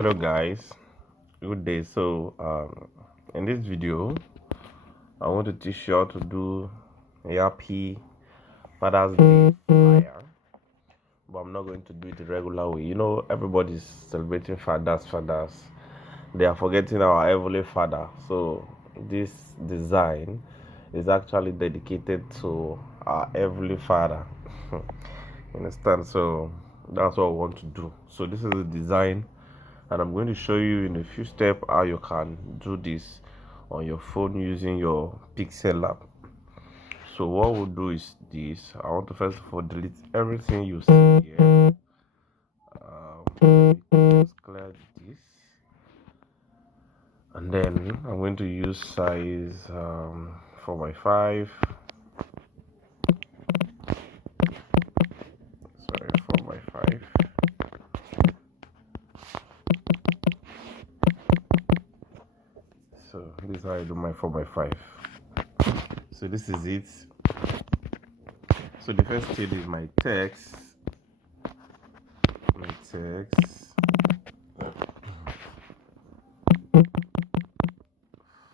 Hello guys, good day. In this video I want to teach you how to do a happy Father's Day flyer, but I'm not going to do it the regular way. Everybody's celebrating fathers. They are forgetting our heavenly Father. So this design is actually dedicated to our heavenly Father. Understand? So that's what I want to do. So this is the design, and I'm going to show you in a few steps how you can do this on your phone using your Pixel app. So what we'll do is this. I want to first of all delete everything you see here. Just clear this, and then I'm going to use size 4x5. Sorry, 4x5. So this is how I do my 4x5. So this is it. So the first thing is my text.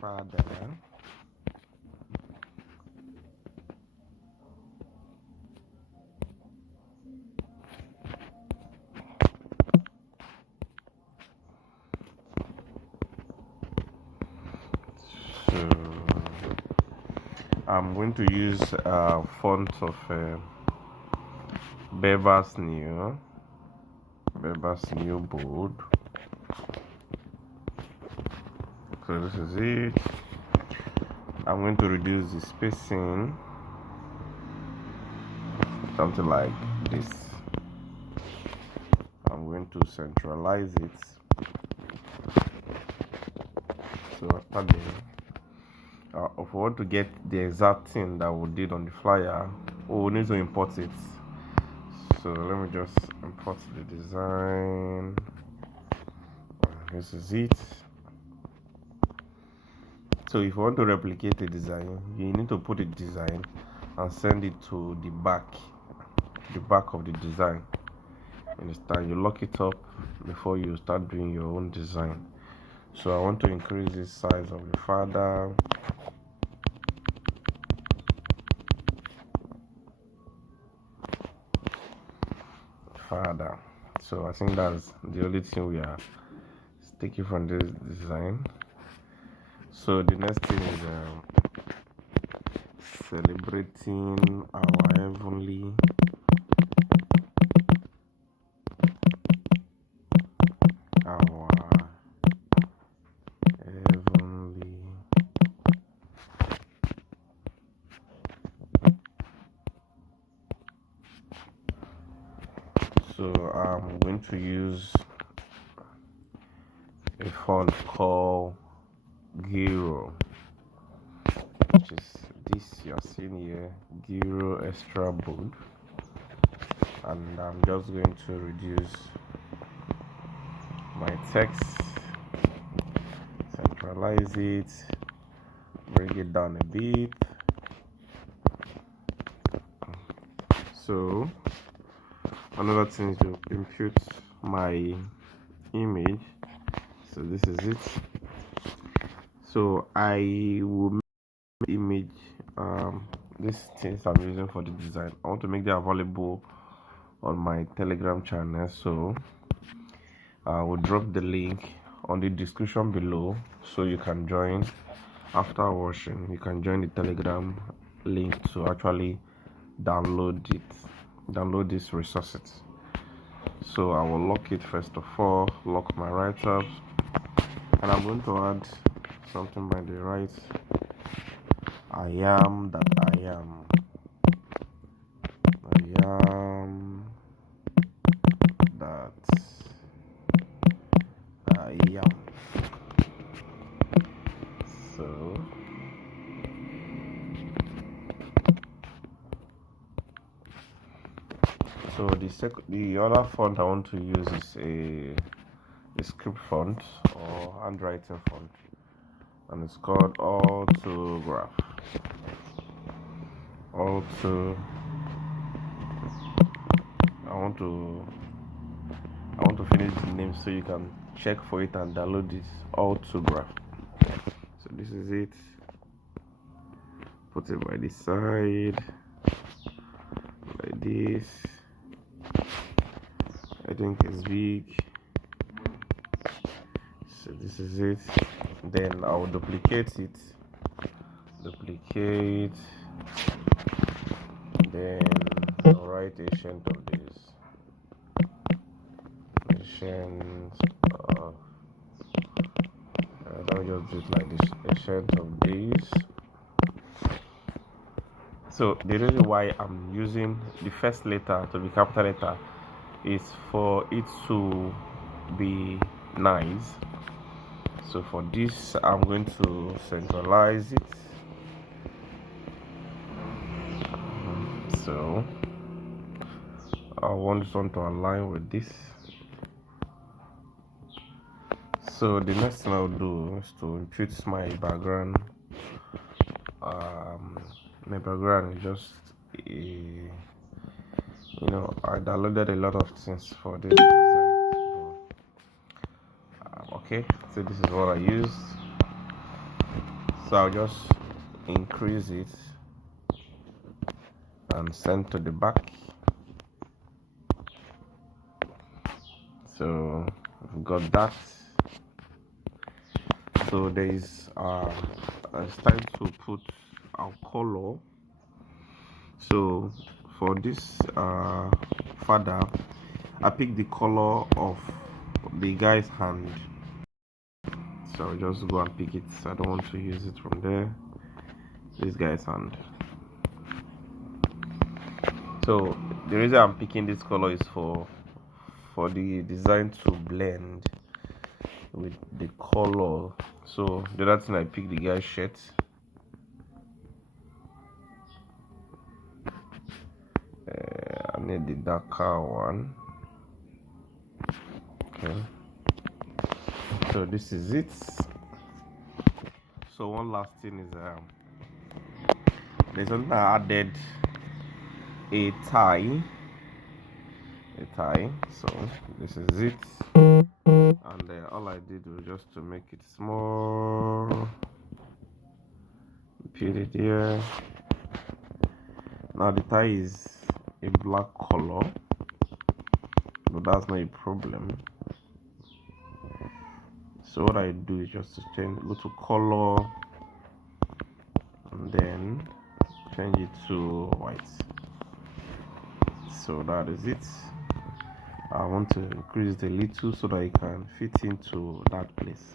Father. So I'm going to use font of Bever's New Bold. So this is it. I'm going to reduce the spacing, something like this. I'm going to centralize it. So after that, if we want to get the exact thing that we did on the flyer, we need to import it. So let me just import the design. This is it. So if you want to replicate the design, you need to put the design and send it to the back of the design. Understand? You lock it up before you start doing your own design. So I want to increase the size of the father. So I think that's the only thing we are taking from this design. So the next thing is celebrating our heavenly So I'm going to use a font called Giro, which is this you're seeing here, Giro Extra Bold. And I'm just going to reduce my text, centralize it, bring it down a bit. So another thing is to impute my image. So this is it. So I will make the image these things I'm using for the design. I want to make them available on my Telegram channel. So I will drop the link on the description below, so you can join. After watching, you can join the Telegram link to actually download these resources. So I will lock it first of all, lock my write-ups, and I'm going to add something by the right. I am that I am. I am that I am. So the other font I want to use is a script font or handwriting font, and it's called Autograph. I want to finish the name so you can check for it and download this autograph. So this is it. Put it by the side like this. I think it's big. So this is it. Then I'll duplicate it. Then I'll write ancient of days. Don't just do it like this. Ancient of days. So the reason why I'm using the first letter to be capital letter is for it to be nice. So for this, I'm going to centralize it. So I want this one to align with this. So the next thing I'll do is to impute my background. My background is just I downloaded a lot of things for this design. Okay, so this is what I used. So I'll just increase it and send to the back. So I've got that. So there is it's time to put our color. So for this father, I picked the color of the guy's hand. So I'll just go and pick it. I don't want to use it from there. This guy's hand. So the reason I'm picking this color is for the design to blend with the color. So the other thing, I picked the guy's shirt. I need the darker one. Okay, so this is it. So one last thing is there's something I added, a tie. So this is it, and all I did was just to make it small, put it here. Now the tie is a black color, but that's not a problem. So what I do is just to go to color and then change it to white. So that is it. I want to increase the little so that it can fit into that place.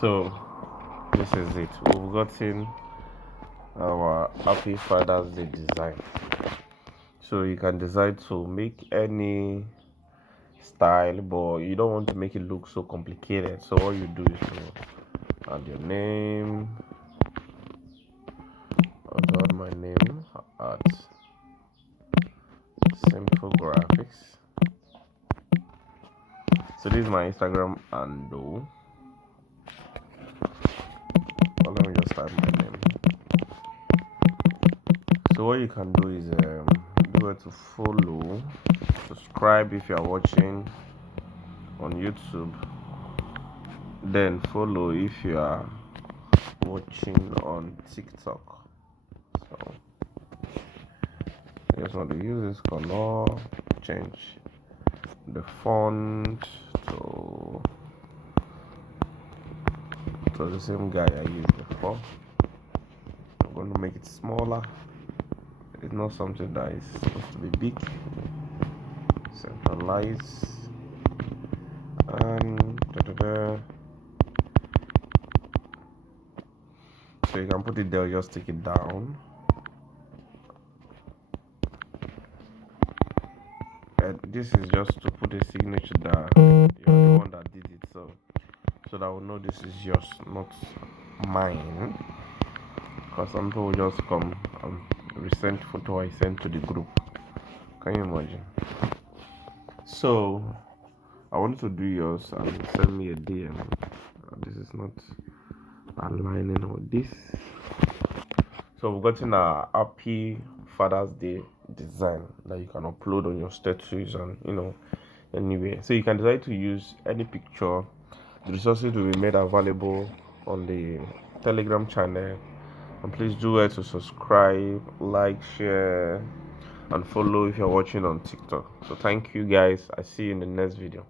So this is it. We've gotten our Happy Father's Day design. So you can decide to make any style, but you don't want to make it look so complicated. So what you do is to add your name. I'll add my name at Simple Graphics. So this is my Instagram handle. Let me just type my name. So what you can do is do it to follow, subscribe if you are watching on YouTube, then follow if you are watching on TikTok. So I just want to use this color, change the font to the same guy I used before. I'm going to make it smaller. It's not something that is supposed to be big. Centralize and so you can put it there, just take it down. And this is just to put a signature that you're the one that did it, so that I will know this is yours, not mine. Because some people just come and resend photo I sent to the group. Can you imagine? So I wanted to do yours and send me a DM this is not aligning with this. So we've gotten a happy Father's Day design that you can upload on your status and anywhere. So you can decide to use any picture. The resources will be made available on the Telegram channel. And please do well to subscribe, like, share, and follow if you're watching on TikTok. So thank you guys. I see you in the next video.